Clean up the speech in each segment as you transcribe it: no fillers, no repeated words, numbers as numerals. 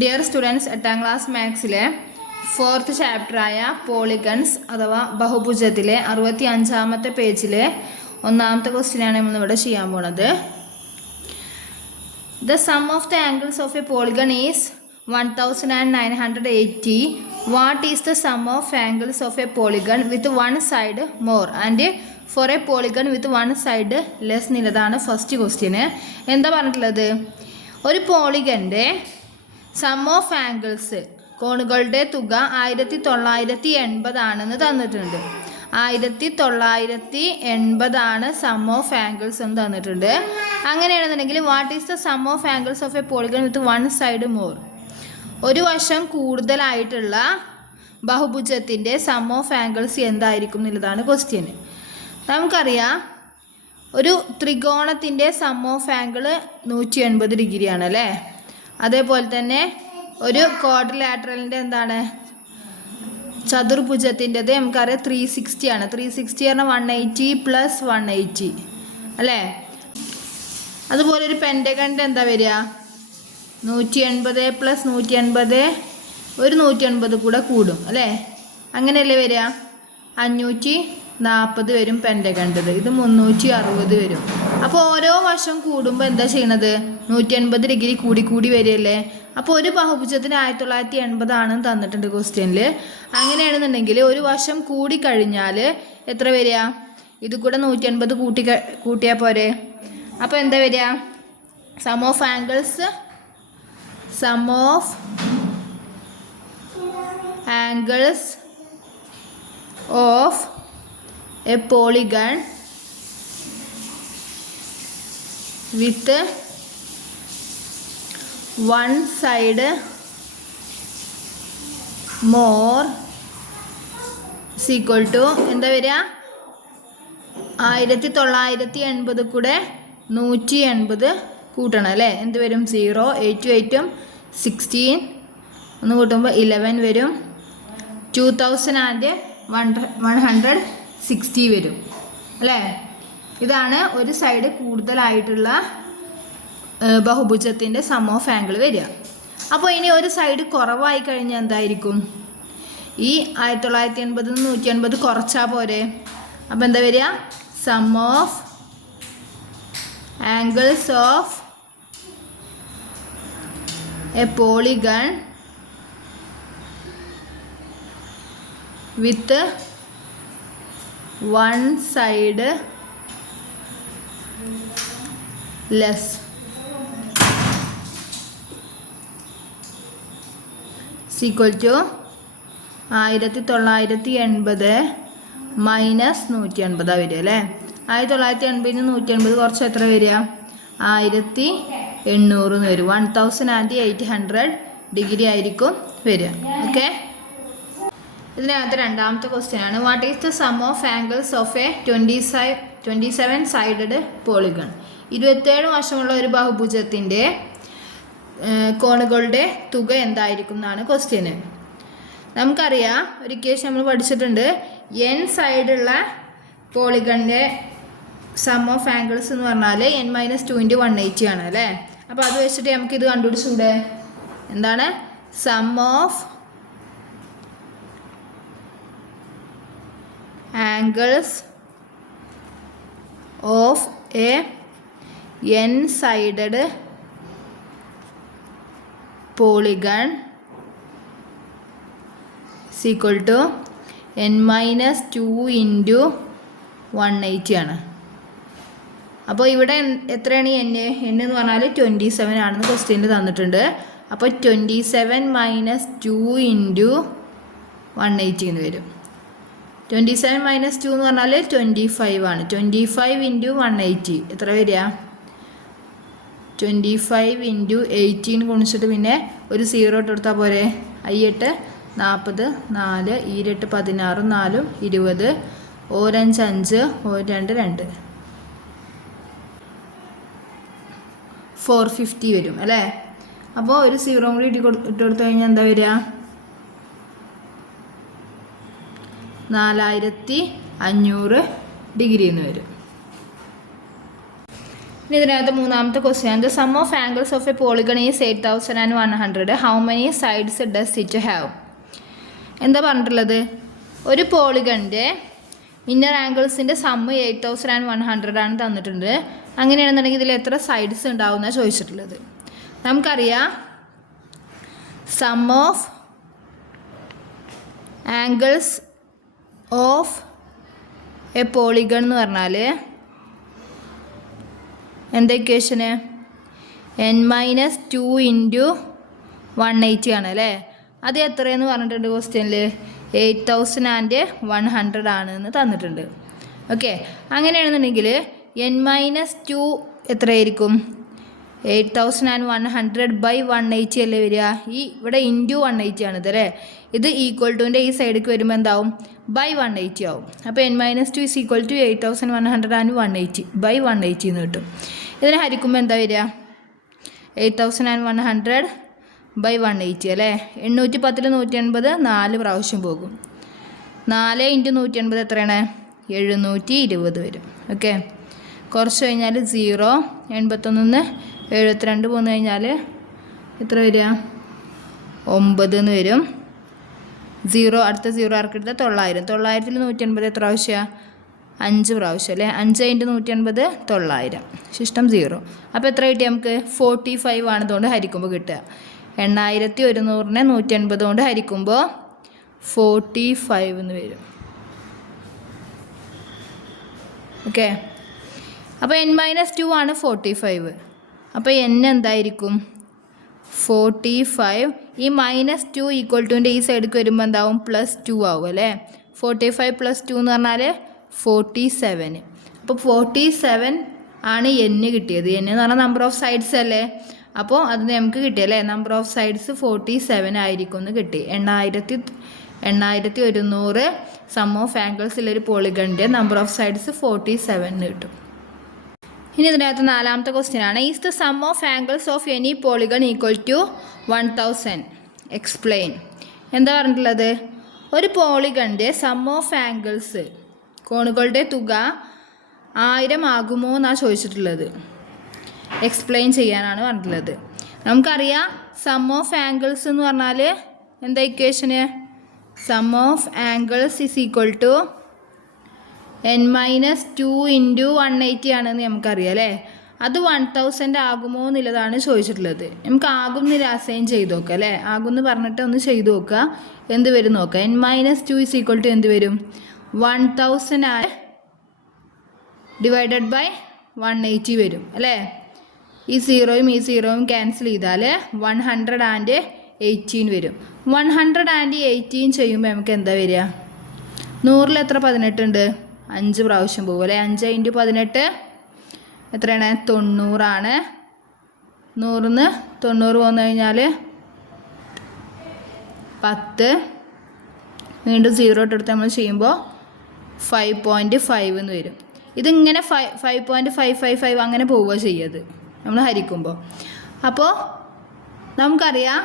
Dear students, 8ാം class മാത്സിലെ 4th ചാപ്റ്ററായ പോളിഗൺസ് അഥവാ ബഹുഭുജത്തിലെ 65ാമത്തെ പേജിലെ ഒന്നാമത്തെ ക്വസ്റ്റ്യനാണ് നമ്മളിവിടെ ചെയ്യാൻ പോണത്. The sum of the angles of a polygon is 1980. What is the sum of angles of a polygon with one side more and for a polygon with one side less എന്നുള്ളതാണ് first question. എന്താ പറഞ്ഞിട്ടുള്ളത്? ഒരു പോളിഗൻ്റെ some of angles കോണുകളുടെ തുക 1980 ആണെന്ന് തന്നിട്ടുണ്ട്. 1980 some of angles എന്ന് തന്നിട്ടുണ്ട്. അങ്ങനെയാണെന്നുണ്ടെങ്കിൽ what is the sum of angles of a polygon with one side more? ഒരു വശം കൂടുതലായിട്ടുള്ള ബഹുഭുജത്തിൻ്റെ സം ഓഫ് ആംഗിൾസ് എന്തായിരിക്കും എന്നുള്ളതാണ് ക്വസ്റ്റ്യൻ. നമുക്കറിയാം, ഒരു ത്രികോണത്തിൻ്റെ സം ഓഫ് ആംഗിൾ 180 ഡിഗ്രിയാണ് അല്ലേ. അതേപോലെ തന്നെ ഒരു ക്വാഡ്രിലാറ്ററലിൻ്റെ എന്താണ്, ചതുർഭുജത്തിൻ്റെത് നമുക്കറിയാം 360 ആണ്. 360 പറഞ്ഞാൽ 180 + 180 അല്ലേ. അതുപോലെ ഒരു പെൻറ്റഗണിൻ്റെ എന്താ വരിക? 180 + 180, ഒരു 180 കൂടെ കൂടും അല്ലേ. അങ്ങനെയല്ലേ വരിക? 540 വരും പെൻറ്റഗണിൻ്റെത്. ഇത് 360 വരും. അപ്പോൾ ഓരോ വശം കൂടുമ്പോൾ എന്താ ചെയ്യണത്? 180 ഡിഗ്രി കൂടി വരികയല്ലേ. അപ്പോൾ ഒരു ബഹുഭുജത്തിന് 1980 ആണെന്ന് തന്നിട്ടുണ്ട് ക്വസ്റ്റ്യനിൽ. അങ്ങനെയാണെന്നുണ്ടെങ്കിൽ ഒരു വശം കൂടിക്കഴിഞ്ഞാൽ എത്ര വരിക? ഇത് കൂടെ 180 കൂട്ടിയാൽ പോരെ. അപ്പോൾ എന്താ വരിക? Sum of angles of a polygon with one side more equal to എന്താ വരിക? 1980 കൂടെ 180 കൂട്ടണം അല്ലേ. എന്ത് വരും? 0. 8 8 16 ഒന്ന് കൂട്ടുമ്പോൾ 11 വരും. 2160 വരും അല്ലേ. ഇതാണ് ഒരു സൈഡ് കൂടുതലായിട്ടുള്ള ബഹുഭുജത്തിൻ്റെ സം ഓഫ് ആംഗിൾ വരിക. അപ്പോൾ ഇനി ഒരു സൈഡ് കുറവായി കഴിഞ്ഞാൽ എന്തായിരിക്കും? ഈ 1980 180 കുറച്ചാൽ പോരെ. അപ്പോൾ എന്താ വരിക? Sum of angles of a polygon with one side less equal to 1980 minus 180 വരിക അല്ലേ. 1980 180 കുറച്ച് എത്ര വരിക? 1800 വരും. 1800 ഡിഗ്രി ആയിരിക്കും വരിക. ഓക്കെ, ഇതിനകത്ത് രണ്ടാമത്തെ ക്വസ്റ്റ്യൻ ആണ്. What is the sum of angles of A 27 sided polygon? 27 വശമുള്ള ഒരു ബഹുഭുജത്തിൻ്റെ കോണുകളുടെ തുക എന്തായിരിക്കും എന്നാണ് ക്വസ്റ്റ്യന്. നമുക്കറിയാം, ഒരു ഇക്വേഷൻ നമ്മൾ പഠിച്ചിട്ടുണ്ട്. n സൈഡുള്ള പോളിഗണിൻ്റെ സം ഓഫ് ആംഗിൾസ് എന്ന് പറഞ്ഞാൽ n - 2 × 180 ആണ് അല്ലേ. അപ്പോൾ അത് വെച്ചിട്ട് നമുക്കിത് കണ്ടുപിടിച്ചൂടെ? എന്താണ് sum of angles of a n sided polygon equal to n - 2 × 180 ആണ്. അപ്പോൾ ഇവിടെ എത്രയാണ് n എന്ന് പറഞ്ഞാൽ 27 ആണെന്ന് ക്വസ്റ്റ്യനിൽ തന്നിട്ടുണ്ട്. അപ്പോൾ 27 - 2 × 180 എന്ന് വരും. 27 - 2 എന്ന് പറഞ്ഞാൽ 25 ആണ്. 25 × 180 എത്ര വരിക? 25 × 18 ഗുണിച്ചിട്ട് പിന്നെ ഒരു 0 ഇട്ട് കൊടുത്താൽ പോരെ. 8 40, 4 2 16, 4 20, 1 5 5, 1 2 2, 450 വരും അല്ലേ. അപ്പോൾ ഒരു 0 കൂടി ഇട്ട് കൊടുത്തു കഴിഞ്ഞാൽ എന്താ വരിക? 4500 ഡിഗ്രി എന്ന് വരും. ഇനി ഇതിനകത്ത് മൂന്നാമത്തെ question the sum of angles of a polygon is 8100 how many sides does it have. എന്താ പറഞ്ഞിട്ടുള്ളത്? ഒരു പോളിഗണിൻ്റെ ഇന്നർ ആംഗിൾസിൻ്റെ സമ്മ് 8100 ആണ് തന്നിട്ടുണ്ട്. അങ്ങനെയാണെന്നുണ്ടെങ്കിൽ ഇതിൽ എത്ര സൈഡ്സ് ഉണ്ടാവും എന്നാണ് ചോദിച്ചിട്ടുള്ളത്. നമുക്കറിയാം sum of angles of a polygon എന്ന് പറഞ്ഞാൽ എന്താ ഇക്വേഷന്? n-2 × 180 ആണ് അല്ലേ. അത് എത്രയെന്ന് പറഞ്ഞിട്ടുണ്ട് ക്വസ്റ്റ്യനിൽ? 8100 ആണ് എന്ന് തന്നിട്ടുണ്ട്. ഓക്കെ, അങ്ങനെയാണെന്നുണ്ടെങ്കിൽ n-2 എത്രയായിരിക്കും? 8100/180 അല്ലേ വരിക. ഇവിടെ ഇൻറ്റു 180 ആണിത് അല്ലേ. ഇത് ഈക്വൽ ടുവിൻ്റെ ഈ സൈഡിലേക്ക് വരുമ്പോൾ എന്താവും? /180 ആവും. അപ്പോൾ n-2 = 8100 180/180 എന്ന് കിട്ടും. ഇതിനെ ഹരിക്കുമ്പോൾ എന്താ വരിക? 8100/180 അല്ലേ. 810 180 4 പ്രാവശ്യം പോകും. 4 × 180 എത്രയാണ്? 720 വരും. ഓക്കെ, കുറച്ച് കഴിഞ്ഞാൽ 0 81 72 പോന്നു കഴിഞ്ഞാൽ എത്ര വരിക? 9 എന്ന് വരും. 0 അടുത്ത 0 ആർക്കെടുത്ത 900. 900 180 എത്ര പ്രാവശ്യമാണ്? 5 പ്രാവശ്യം അല്ലേ. 5 × 180 900. ശിഷ്ടം 0. അപ്പോൾ എത്ര കിട്ടി നമുക്ക്? 45 ആണ് ഇതുകൊണ്ട് ഹരിക്കുമ്പോൾ കിട്ടുക. 8100നെ 180 കൊണ്ട് ഹരിക്കുമ്പോൾ 45 എന്ന് വരും. ഓക്കെ, അപ്പോൾ n-2 ആണ് 45. അപ്പോൾ n എന്തായിരിക്കും? 45. ഈ -2 ഈക്വൽ ടുവിൻ്റെ ഈ സൈഡിലേക്ക് വരുമ്പോൾ എന്താവും? +2 ആവും അല്ലേ. 45 + 2 എന്ന് പറഞ്ഞാൽ 47. അപ്പോൾ 47 ആണ് n കിട്ടിയത്. n എന്ന് പറഞ്ഞാൽ നമ്പർ ഓഫ് സൈഡ്സ് അല്ലേ. അപ്പോൾ അത് നമുക്ക് കിട്ടിയല്ലേ. നമ്പർ ഓഫ് സൈഡ്സ് 47 ആയിരിക്കും എന്ന് കിട്ടി. 8100 സം ഓഫ് ആംഗിൾസിലൊരു പോളിഗണിൻ്റെ നമ്പർ ഓഫ് സൈഡ്സ് 47 കിട്ടും. ഇനി ഇതിനകത്ത് നാലാമത്തെ ക്വസ്റ്റ്യൻ ആണ് is the sum of angles of any polygon equal to 1000. Explain. എന്താ പറഞ്ഞിട്ടുള്ളത്? ഒരു പോളിഗണിൻ്റെ സം ഓഫ് ആംഗിൾസ് കോണുകളുടെ തുക 1000 ആകുമോ എന്നാണ് ചോദിച്ചിട്ടുള്ളത്. എക്സ്പ്ലെയിൻ ചെയ്യാനാണ് പറഞ്ഞിട്ടുള്ളത്. നമുക്കറിയാം സം ഓഫ് ആംഗിൾസ് എന്ന് പറഞ്ഞാൽ എന്താ ഇക്വേഷന്? Sum of angles is equal to n-2 × 180 ആണെന്ന് നമുക്കറിയാം അല്ലേ. അത് 1000 ആകുമോ എന്നുള്ളതാണ് ചോദിച്ചിട്ടുള്ളത്. നമുക്ക് ആകും എന്ന് അസൈൻ ചെയ്ത് നോക്കാം അല്ലേ. ആകും എന്ന് പറഞ്ഞിട്ട് ഒന്ന് ചെയ്ത് നോക്കുക. എന്ത് വരും നോക്കാം. n-2 = എന്ത് വരും? 1000 ഡിവൈഡഡ് ബൈ 180 വരും അല്ലേ. ഈ 0യും ഈ 0യും ക്യാൻസൽ ചെയ്താൽ 118 വരും. 118 ചെയ്യുമ്പോൾ നമുക്ക് എന്താ വരിക? 100ൽ എത്ര 18 ഉണ്ട്? 5 പ്രാവശ്യം പോകും അല്ലേ. 5 × 18 എത്രയാണ്? 90 ആണ്. 100ന്ന് 90 പോന്നു കഴിഞ്ഞാൽ 10. വീണ്ടും 0 ഇട്ടെടുത്ത് നമ്മൾ ചെയ്യുമ്പോൾ 5.5 എന്ന് വരും. ഇതിങ്ങനെ 5.555 അങ്ങനെ പോവുക ചെയ്യത് നമ്മൾ ഹരിക്കുമ്പോൾ. അപ്പോൾ നമുക്കറിയാം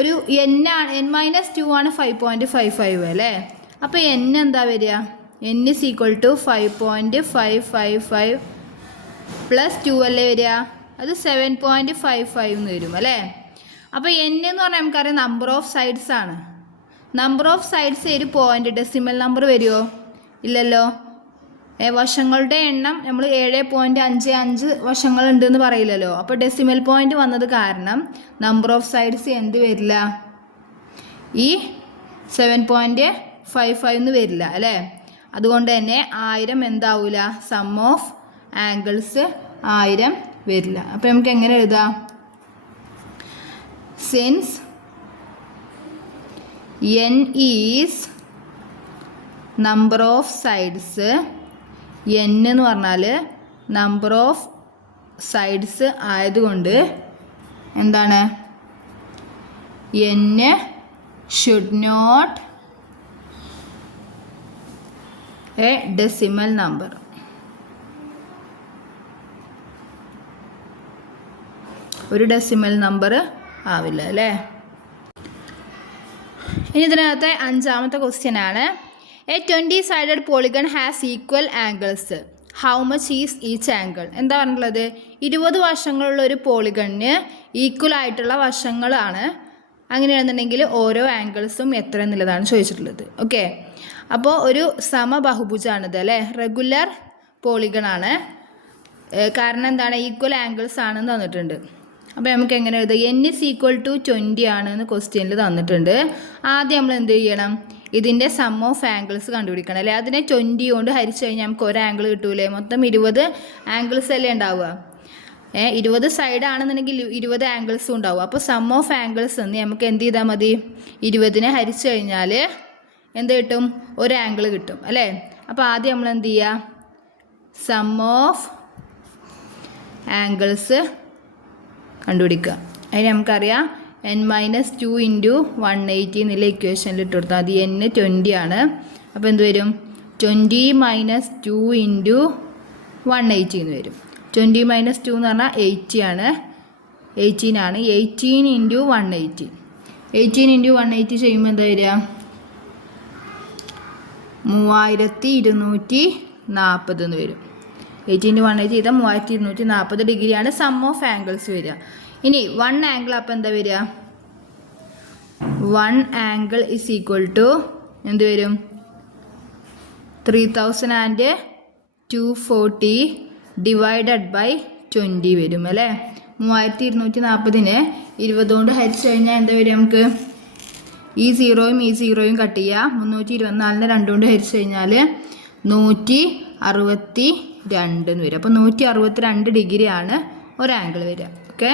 ഒരു n-2 ആണ് 5.55 അല്ലേ. അപ്പോൾ n എന്താ വരിക? n = 5.555 + 2 അല്ലേ വരിക. അത് 7.55 എന്ന് വരും അല്ലേ. അപ്പോൾ n എന്ന് പറഞ്ഞാൽ നമുക്കറിയാം നമ്പർ ഓഫ് സൈഡ്സ് ആണ്. നമ്പർ ഓഫ് സൈഡ്സ് ഒരു പോയിൻ്റ് ഡെസിമൽ നമ്പർ വരുമോ? ഇല്ലല്ലോ. വശങ്ങളുടെ എണ്ണം നമ്മൾ 7.55 വശങ്ങളുണ്ടെന്ന് പറയില്ലല്ലോ. അപ്പോൾ ഡെസിമൽ പോയിൻ്റ് വന്നത് കാരണം നമ്പർ ഓഫ് സൈഡ്സ് എന്ത് വരില്ല? ഈ 7.55 എന്ന് വരില്ല അല്ലേ. അതുകൊണ്ട് തന്നെ 1000 എന്താവില്ല? സം ഓഫ് ആംഗിൾസ് 1000 വരില്ല. അപ്പോൾ നമുക്ക് എങ്ങനെ എഴുതാം? Since n is number of sides, n എന്ന് പറഞ്ഞാൽ നമ്പർ ഓഫ് സൈഡ്സ് ആയതുകൊണ്ട് എന്താണ്? n should not a decimal number. ഒരു ഡെസിമൽ നമ്പർ ആവില്ല അല്ലേ. ഇനി ഇതിനകത്തെ അഞ്ചാമത്തെ ക്വസ്റ്റ്യൻ ആണ് a 20 sided polygon has equal angles. How much is each angle. എന്താ പറഞ്ഞിട്ടുള്ളത്? 20 വശങ്ങളുള്ള ഒരു പോളിഗണിന് ഈക്വൽ ആയിട്ടുള്ള വശങ്ങളാണ്. അങ്ങനെയാണെന്നുണ്ടെങ്കിൽ ഓരോ ആംഗിൾസും എത്ര എന്നുള്ളതാണ് ചോദിച്ചിട്ടുള്ളത്. ഓക്കെ, അപ്പോൾ ഒരു സമബഹുഭുജാണിത് അല്ലേ, റെഗുലർ പോളിഗണാണ്. കാരണം എന്താണ്? ഈക്വൽ ആംഗിൾസ് ആണെന്ന് തന്നിട്ടുണ്ട്. അപ്പോൾ നമുക്ക് എങ്ങനെ എഴുതാം? n = 20 ആണെന്ന് ക്വസ്റ്റ്യനിൽ തന്നിട്ടുണ്ട്. ആദ്യം നമ്മൾ എന്ത് ചെയ്യണം? ഇതിൻ്റെ സം ഓഫ് ആംഗിൾസ് കണ്ടുപിടിക്കണം അല്ലേ. അതിനെ 20 കൊണ്ട് ഹരിച്ചു കഴിഞ്ഞാൽ നമുക്ക് ഒരു ആംഗിൾ കിട്ടൂലേ? മൊത്തം 20 ആംഗിൾസ് അല്ലേ ഉണ്ടാവുക. 20 സൈഡ് ആണെന്നുണ്ടെങ്കിൽ 20 ആംഗിൾസും ഉണ്ടാവും. അപ്പോൾ സം ഓഫ് ആംഗിൾസ് എന്ന് നമുക്ക് എന്ത് ചെയ്താൽ മതി? 20നെ ഹരിച്ചു കഴിഞ്ഞാൽ എന്ത് കിട്ടും? ഒരു ആംഗിൾ കിട്ടും അല്ലേ. അപ്പോൾ ആദ്യം നമ്മൾ എന്ത് ചെയ്യുക? സം ഓഫ് ആംഗിൾസ് കണ്ടുപിടിക്കുക. അതിന് നമുക്കറിയാം n-2 × 180 എന്നുള്ള ഇക്വേഷനിൽ ഇട്ട് കൊടുത്താൽ അത് n 20 ആണ്. അപ്പോൾ എന്ത് വരും? 20 - 2 × 180 എന്ന് വരും. 20 - 2 എന്ന് പറഞ്ഞാൽ 80 ആണ്. 18 ആണ്. 18 × 180. 18 × 180 ചെയ്യുമ്പോൾ എന്താ വരിക? 3240 എന്ന് വരും. 18 × 180 ചെയ്താൽ 3240 ഡിഗ്രിയാണ് സം ഓഫ് ആംഗിൾസ് വരിക. ഇനി 1 ആംഗിൾ അപ്പോൾ എന്താ വരിക? 1 ആംഗിൾ = എന്ത് വരും? 3240 ഡിവൈഡഡ് ബൈ 20 വരും അല്ലേ. 3240നെ 20 കൊണ്ട് ഹരിച്ചു കഴിഞ്ഞാൽ എന്താ വരും? നമുക്ക് ഈ 0യും ഈ 0യും കട്ട് ചെയ്യുക. 324നെ 2 കൊണ്ട് ഹരിച്ചു കഴിഞ്ഞാൽ 162 എന്ന് വരും. അപ്പോൾ 162 ഡിഗ്രിയാണ് ഒരു ആംഗിൾ വരിക. ഓക്കെ.